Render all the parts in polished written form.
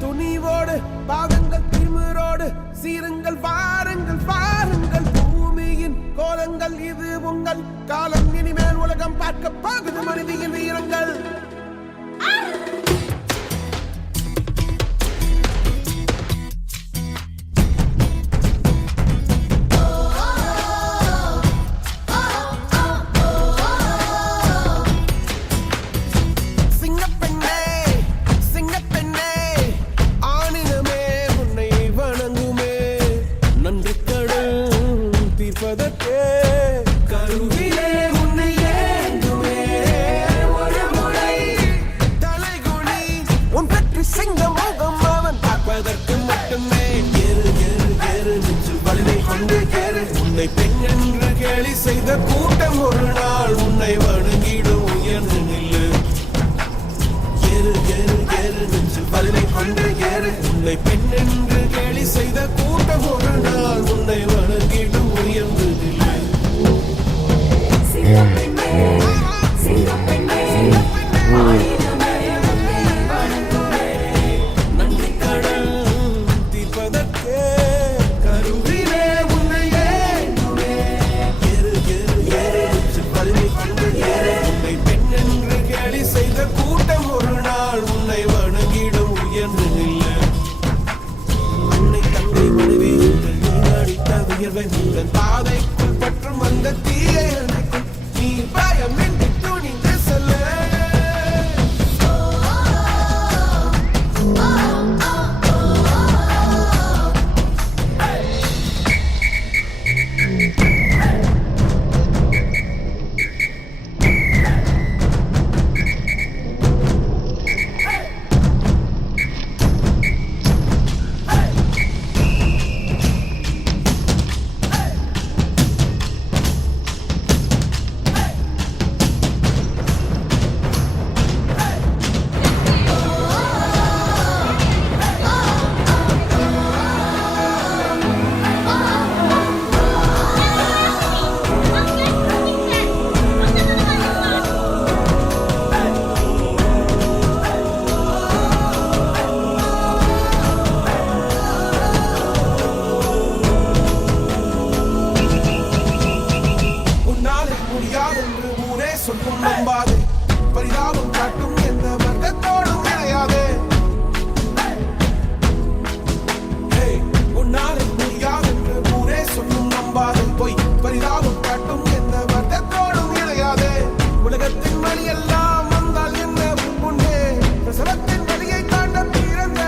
துணிவோடு பாதங்கள் திமிரோடு சீருங்கள் வாருங்கள் வாருங்கள் பூமியின் கோலங்கள் இது உங்கள் காலம் இனிமேல் உலகம் பார்க்க போகுது மனிதியின் வீரங்கள் கருவிலே உன்னை ஏந்துமே ஒரு முறை தலைகுனி உன் பற்றி சிங்க முகம் அவன் பார்ப்பதற்கு மட்டுமே ஏறு ஏறு ஏறு நெஞ்சு வலிமை கொண்டு ஏறு உன்னை பெண் என்று கேலி செய்த கூட்டம் ஒரு நாள் உன்னை வணங்கிடும் உயர்ந்து நில்லு ஏறு ஏறு ஏறு நெஞ்சு வலிமை கொண்டு ஏறு உன்னை பெண் என்று கேலி செய்த கூட்டம் ஒரு நாள் உன்னை வணங்கிடும் உயர்ந்து நில்லு பாதைக்குள் பற்றும் அந்த தீயை அணைக்கும் நீ பயமின்றி துணிந்து செல்ல சொல்லும் நம்பாதே பரிதாபம் காட்டும் எந்த வர்க்கத்தோடும் இணையாதே உன்னாலே முடியாதென்று ஊரே சொல்லும் நம்பாதே பொய் பரிதாபம் காட்டும் எந்த வர்க்கத்தோடும் இணையாதே உலகத்தின் வழி எல்லாம் வந்தால் என்ன முன்னே பிரசவத்தின் வழியை தாண்ட பிறந்த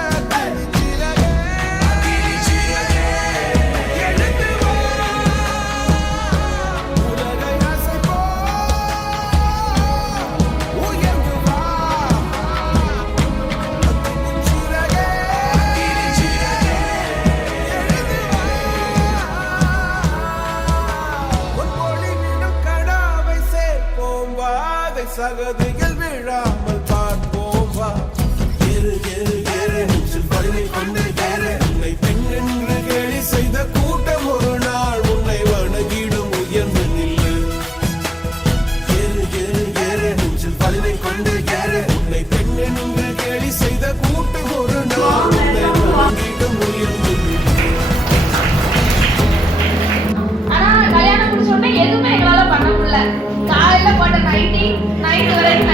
சகதிகள் விழாமல் பார்ப்போம் வா ஏறு ஏறு ஏறு நெஞ்சில் வலிமை கொண்டு ஏறு உன்னை பெண் என்று கேலி செய்த கூட்டம் ஒரு நாள் உன்னை வணங்கிடும் உயர்ந்து நில்லு ஏறு ஏறு ஏறு நெஞ்சில் வலிமை கொண்டு ஏறு உன்னை பெண் என்று கேலி செய்த கூட்டம் ஒரு நாள் உன்னை வணங்கிடும் உயர்ந்து நில்லு. ஆனா கல்யாணம் முடிச்ச உடனே எதுவுமே எங்களால பண்ண முடியல காலையில போட்ட நைட்டு வரைக்கும்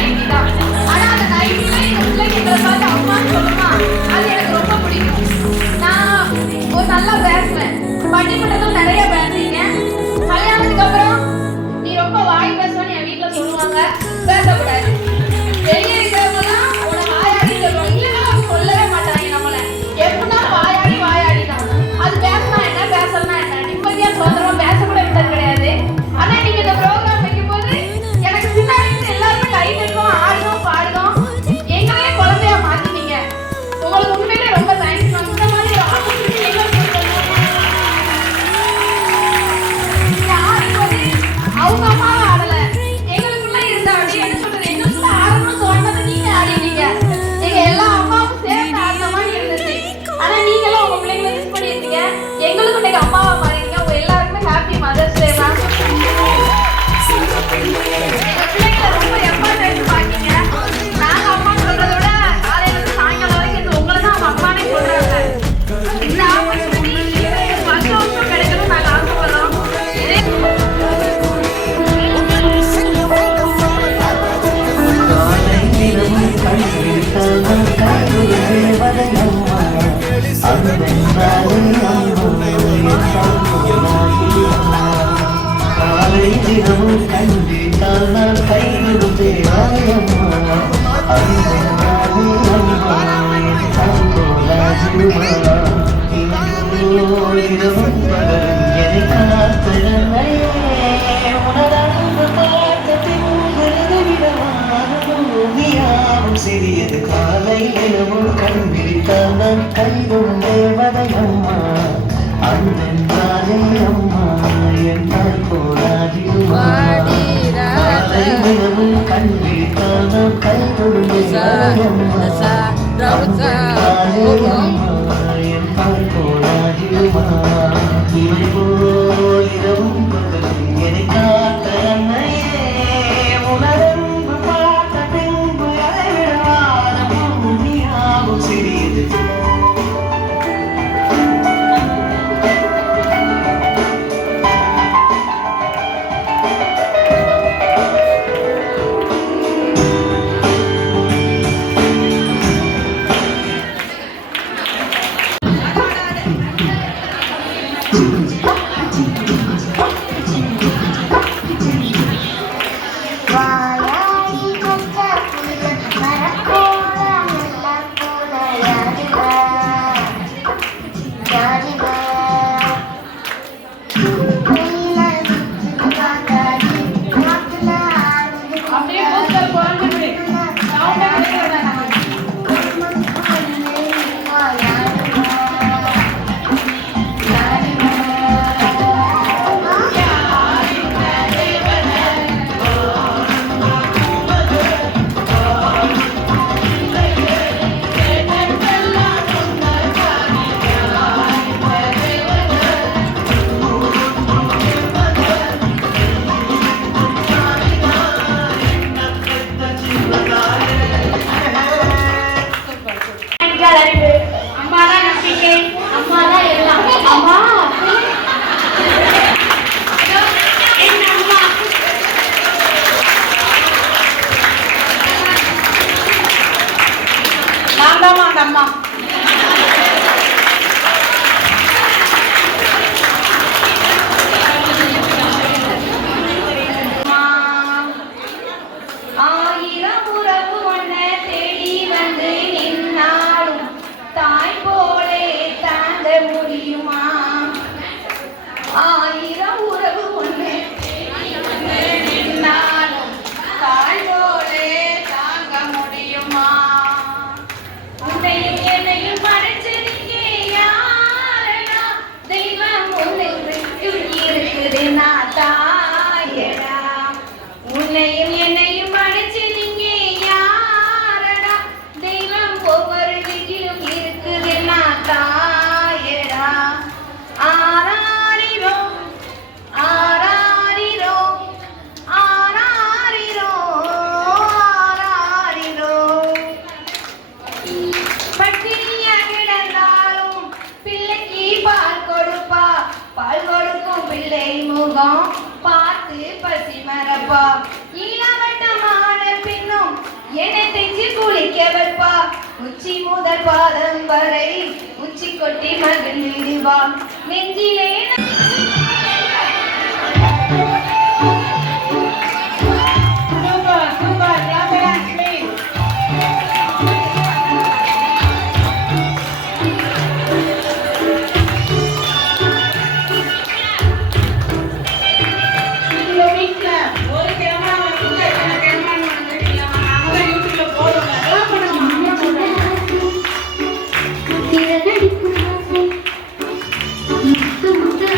அன்பென்றாலே அம்மா என் தாய்மொழியம்மா காலை தினமும் கண்டித்தால் நான் கைவிடுவேன் அன்பென்றாலே அம்மா என் தாய்மொழியம்மா இரவும் பகலும் என்னை காத்தனையே உணர்ந்து பார்த்த பின்பும் சிறியது காலை நிலவும் கண் விழித்தால் நான் கைதும் தேவதையம்மா அன்பென்றாலே அம்மா என் தாய் போராடியுமா காலை நிலவும் கண் விழித்தால் நான் கைதும் தேவதையம்மா அன்பென்றாலே அம்மா என் தாய் போராடியுமா இவை போல் இரவும் பகலும் என்னை காத்த அன்னையே உணர்ந்து பார்த்த பின்பு அதை விடவாத பூமியாகும் சிறியது அம்மா ஆயிரம் உறவு ஒன்ன தேடி வந்து நின்னாலும் தாய் போலே தாங்க முடியுமா ஆயிரம் உறவு ஒன்ன தேடி வந்து நின்னாலும் தாய் போலே தாங்க முடியுமா உன்னையும் என்னையும் படைச்சதுக்கு யாரடா தெய்வம் ஒன்றுக்கு இருக்குது நான் தாயடா உன்னையும் என்னையும் படைச்சதுக்கு யாரடா தெய்வம் ஒவ்வொரு வீட்டிலும் இருக்குது நான் தாயடா ஆராரிரோ ஆராரிரோ ஆராரிரோ ஆராரிரோ பட்டினியா கிடந்தாலும் பிள்ளைக்கு பால் கொடுப்பா பால் கொடுக்கும் பிள்ளை முகம் பார்த்து பசி மறப்பா இளவட்டமான பின்னும் என்னை தெச்சு குளிக்க வைப்பா உச்சி முதல் பாதம் வரை உச்சி கொட்டி மகிழ்ந்திடுவா நெஞ்சிலே திறனடிக்கும் ஆசை முத்து முத்து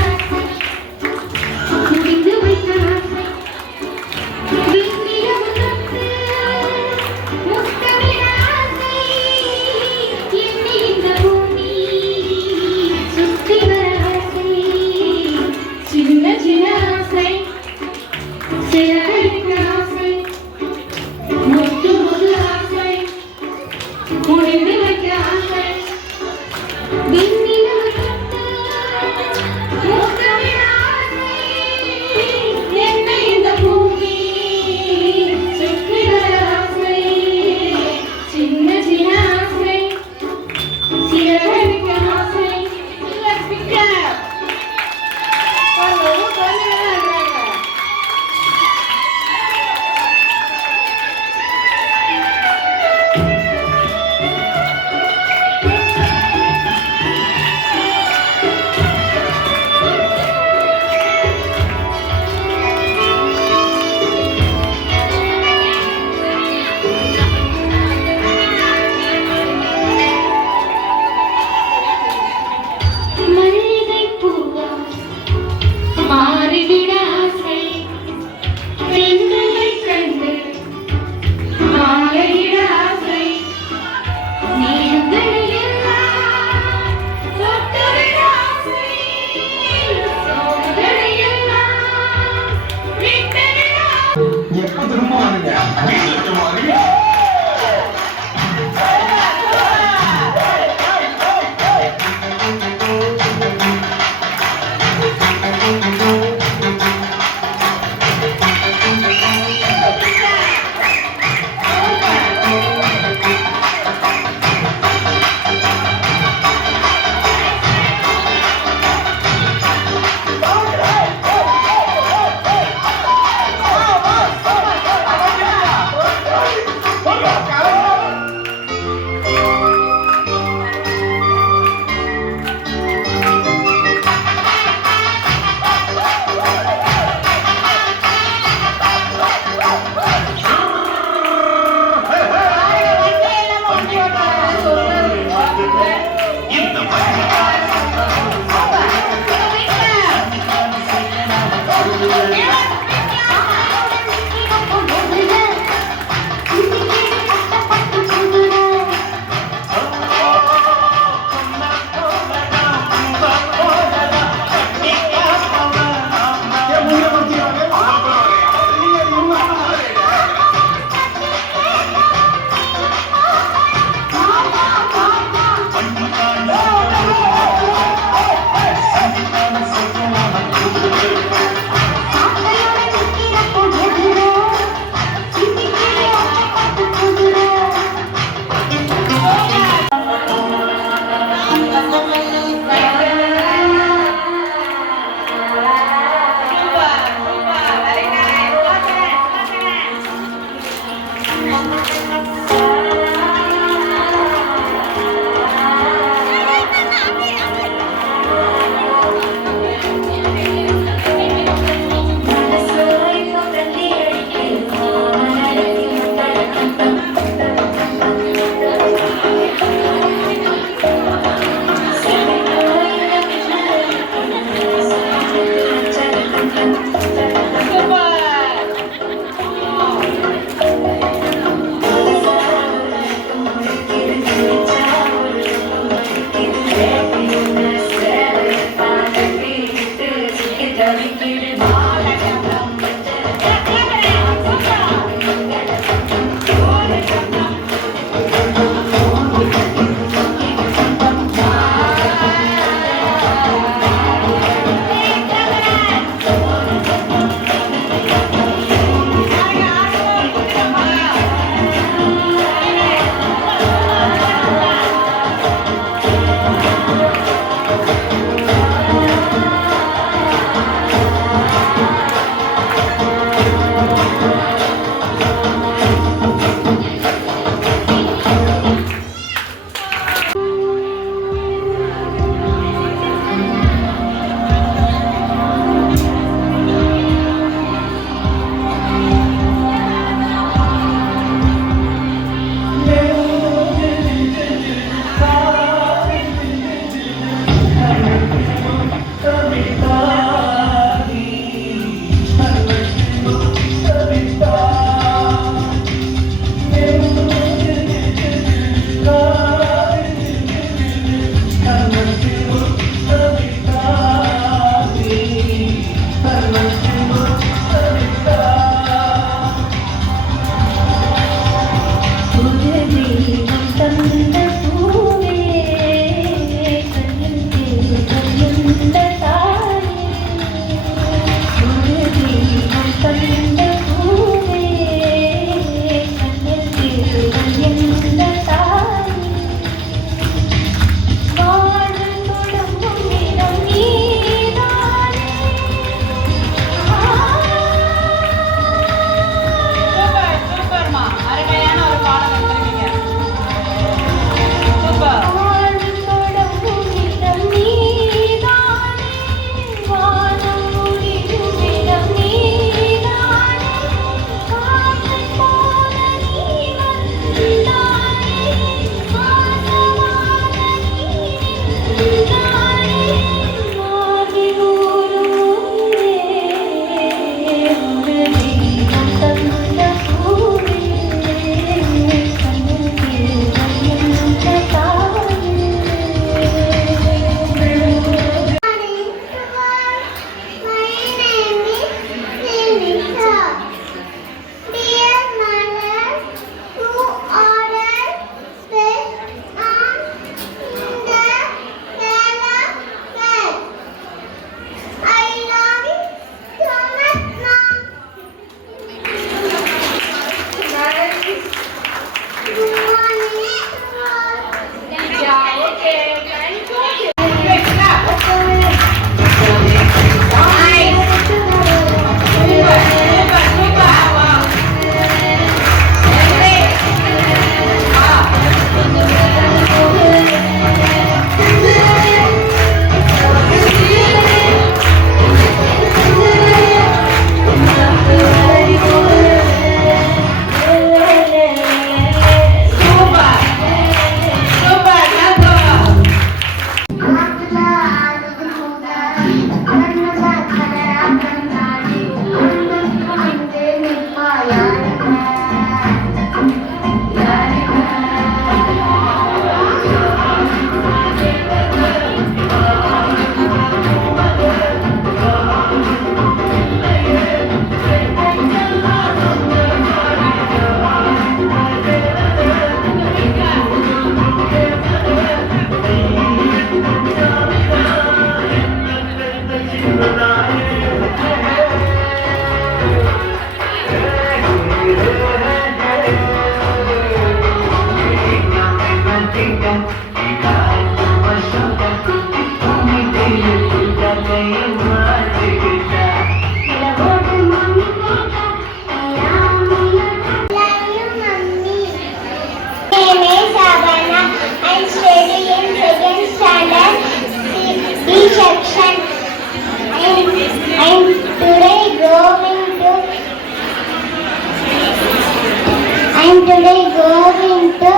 Today going to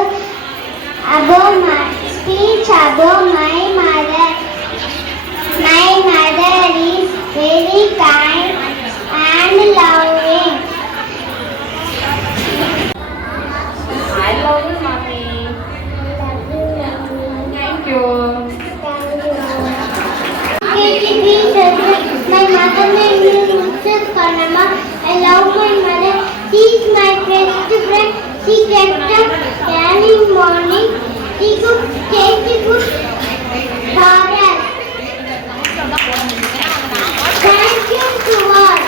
about my speech about my mother. My mother is very kind and loving. I love you, mommy. Thank you. My mother made me Mrs. Panama. I love my mother. She is my best friend. She gets up early morning. She cooks tasty food for us. Thank you to all.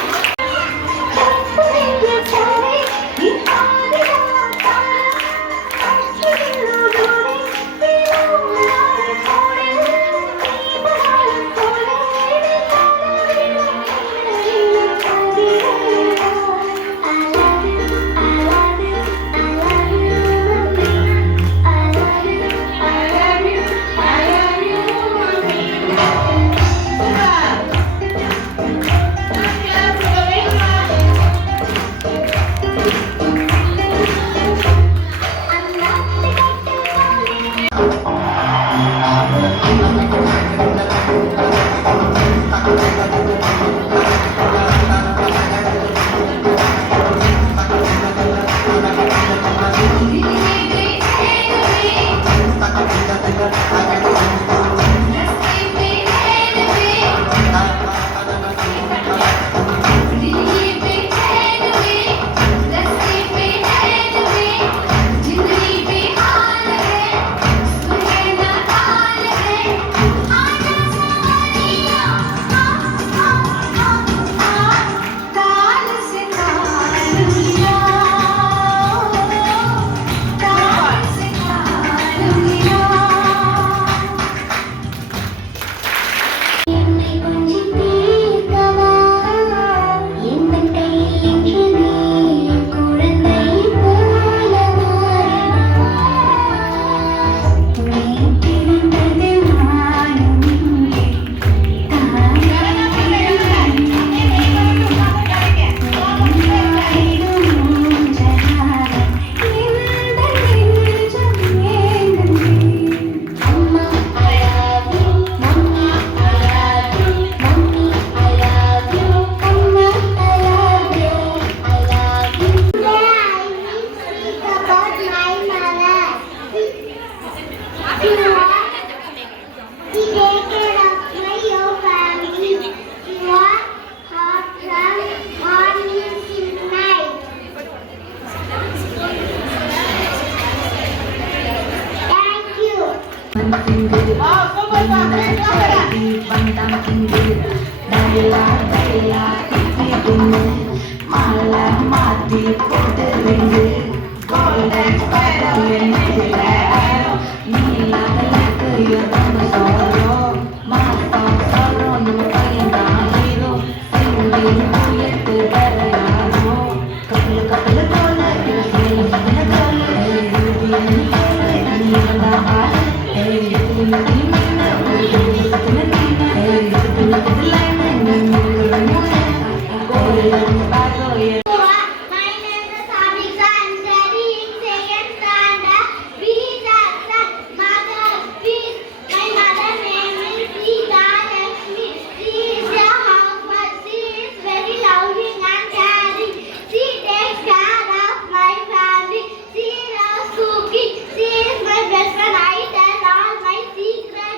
She is my best friend. I tell all my secrets.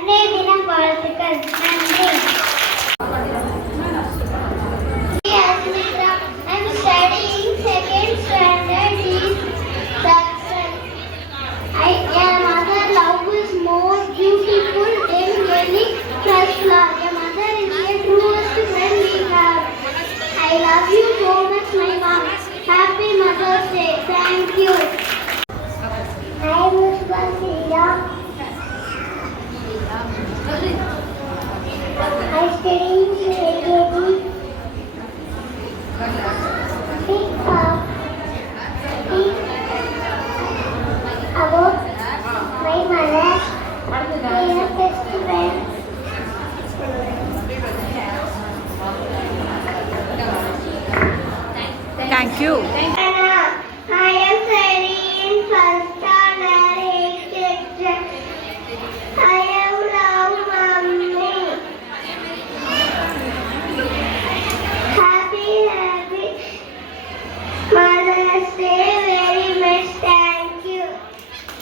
அன்னைய தினம் வாழ்த்துக்கள். நன்றி. I'm studying second standard in Saxon. Your mother love is more beautiful than many first love. Your mother is the truest friend we have. I love you so much, my mom. Happy Mother's Day. Thank you. I was Vasila. I study in KKB. About my mother, my best friend. Thank you. Anna, I am studying first standard 8th. I am love mommy. Happy Mother's Day very much. Thank you.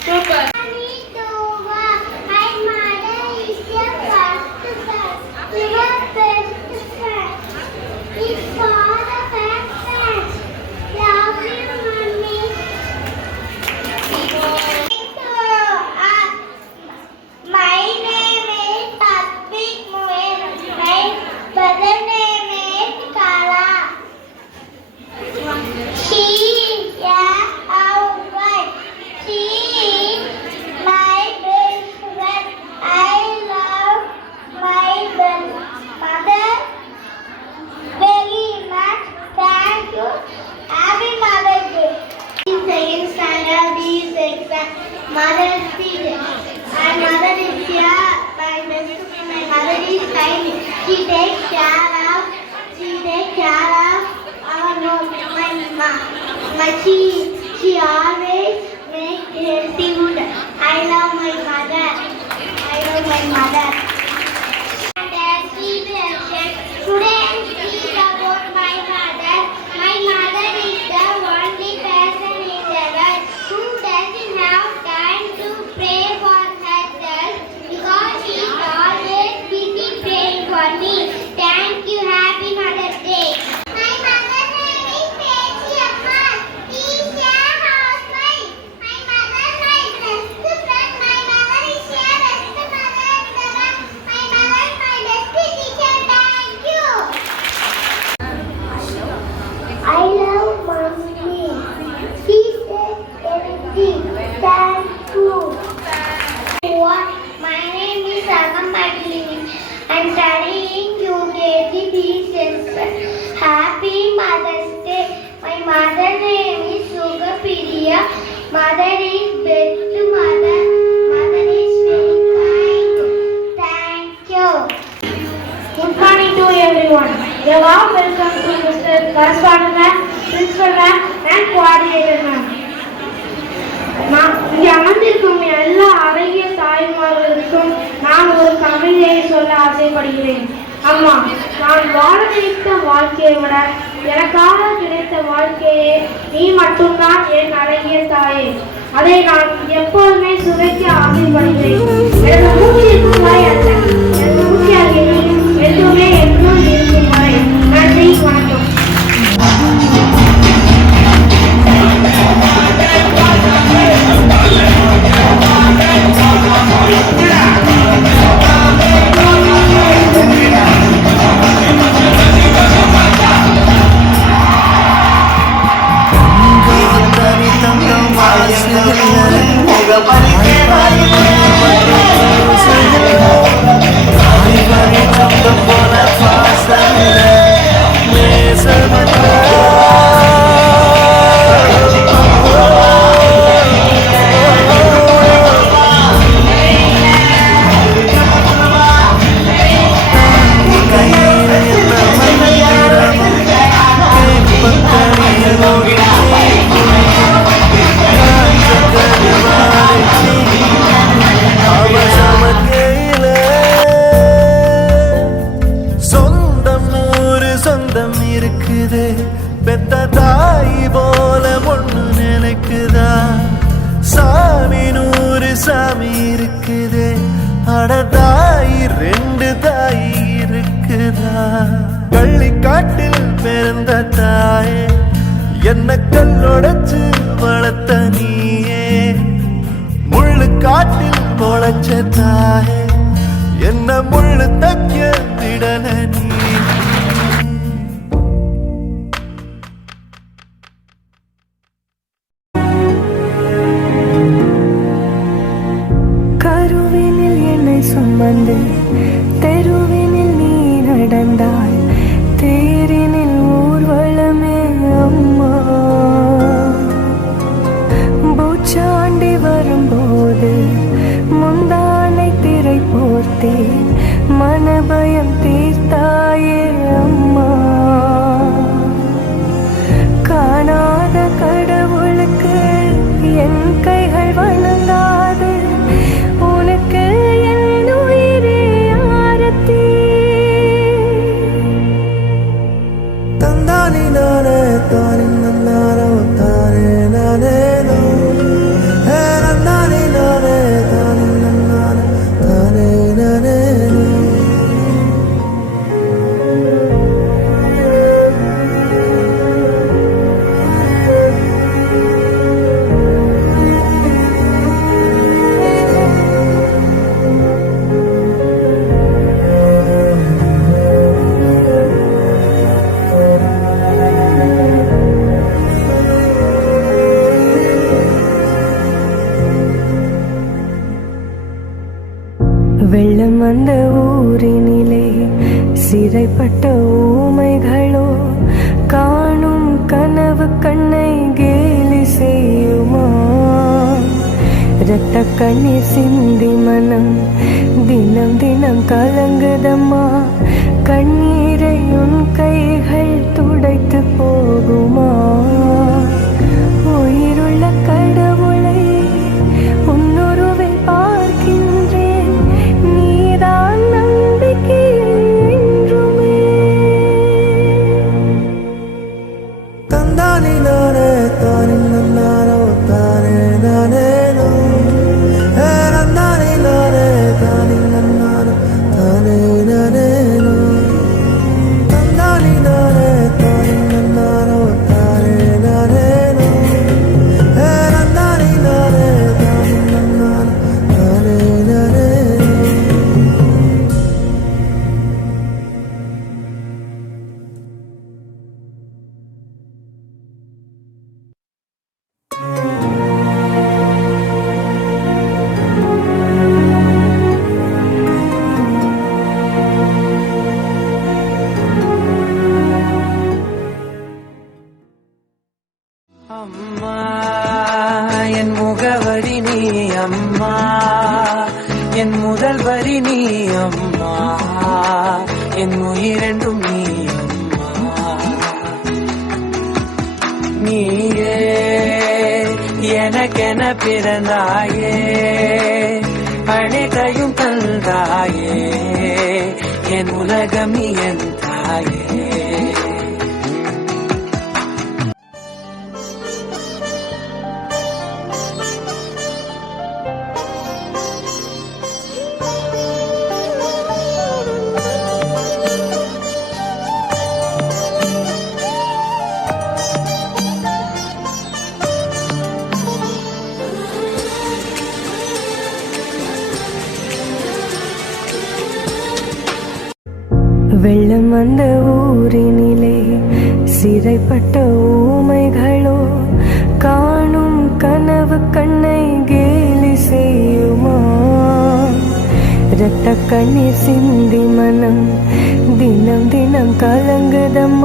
Super. Anitova, my mother is your first friend. Your best friend. It's for the best friends. Love you, mommy. My name is Patrick Moen. My brother name is Kala. She is a housewife. She is my best friend. I love my mother very much. Thank you. Happy Mother's Day. In second standard, this exam, Mother's Day. My mother is here. My best friend. My mother is kind. She takes care of our home. She always makes healthy food. I love my mother. Today I speak about my mother. My mother is the only person in the world who doesn't have time to pray for herself because she is always busy praying for me. Thank you. Happy Mother's Day. My mother's name is Pechi Amma. She is a housewife. My mother is my best friend. My mother is your best mother. My mother is my best teacher. Thank you. I love mommy. She says everything. Thank you. My name is Agam Padlini. I'm studying UKG section. Happy Mother's Day. My mother's name is Sugapriya. Mother is best mother. Mother is very kind. Thank you. Good morning to everyone. A warm welcome to Mr. Correspondent Ma'am, Principal Ma'am and Coordinator Ma'am. இங்கே அமர்ந்திருக்கும் எல்லா அழகிய தாய்மார்களுக்கும் நான் ஒரு கவிதையை சொல்ல ஆசைப்படுகிறேன். அம்மா, நான் வாழ நினைத்த வாழ்க்கையை விட எனக்காக கிடைத்த வாழ்க்கையே நீ மட்டும்தான் என் அழகிய தாயே. அதை நான் எப்போதுமே சுவைக்க ஆசைப்படுகிறேன். எனது மூச்சு இருக்கும் வரை அல்ல, எனது மூச்சியாகிய நீ என்றுமே என்றும் இருக்கும் வரை. நன்றி, வணக்கம். அடதாய் ரெண்டு தாய் இருக்குதா பள்ளிக்காட்டில் பிறந்த தாயே என்ன கல்லொடைச்சு வளர்த்த நீயே முள்ளு காட்டில் முளைச்ச தாயே என்ன முள்ளு தைக்க விடல நீ கருவினில் என்னை சுமந்து தெருவினில் நீ நடந்தாய் தேரினில் ஊர்வலமே அம்மா பூச்சாண்டி வரும்போது முந்தானை திரை போர்த்தே மனபயம் தீர்த்தாயே அம்மா காணாத கடவுளுக்கு என் கைகள் வணங்காது உனக்கு என் உயிரே ஆரத்தி தந்தானி நானே தானே நன்னாரோ தானே நானே நன்னானி நானே தானே நன்னாரோ தானே நானே வெள்ளம் வந்த ஊரினிலே சிறைப்பட்ட ஊமைகளோ காணும் கனவு கண்ணை கேலி செய்யுமா இரத்த கண்ணீர் சிந்தி மனம் தினம் தினம் கலங்குதம்மா கண்ணீரை உன் கைகள் துடைத்து போகுமா உயிருள்ள கடவுளை உன்னுருவை பார்க்கின்றேன் நீதான் நம்பிக்கை என்றுமே தந்தானி நானே தானே நன்னாரோ தானே நானே நன்னானி நானே தானே நன்னாரோ தானே நானே தந்தானி நானே தானே நன்னாரோ தானே நானே நன்னானி நானே தானே நன்னாரோ தானே நானே அம்மா என் முகவரி நீ அம்மா என் முதல் வரி நீ அம்மா என் உயிரென்றும் நீ அம்மா நீயே எனக்கென பிறந்தாயே அனைத்தையும் தந்தாயே என் உலகம் நீ என் தாயே வெள்ளம் வந்த ஊரினிலே சிறைப்பட்ட ஊமைகளோ காணும் கனவு கண்ணை கேலி செய்யுமா இரத்த கண்ணீர் சிந்தி மனம் தினம் தினம் கலங்குதம்மா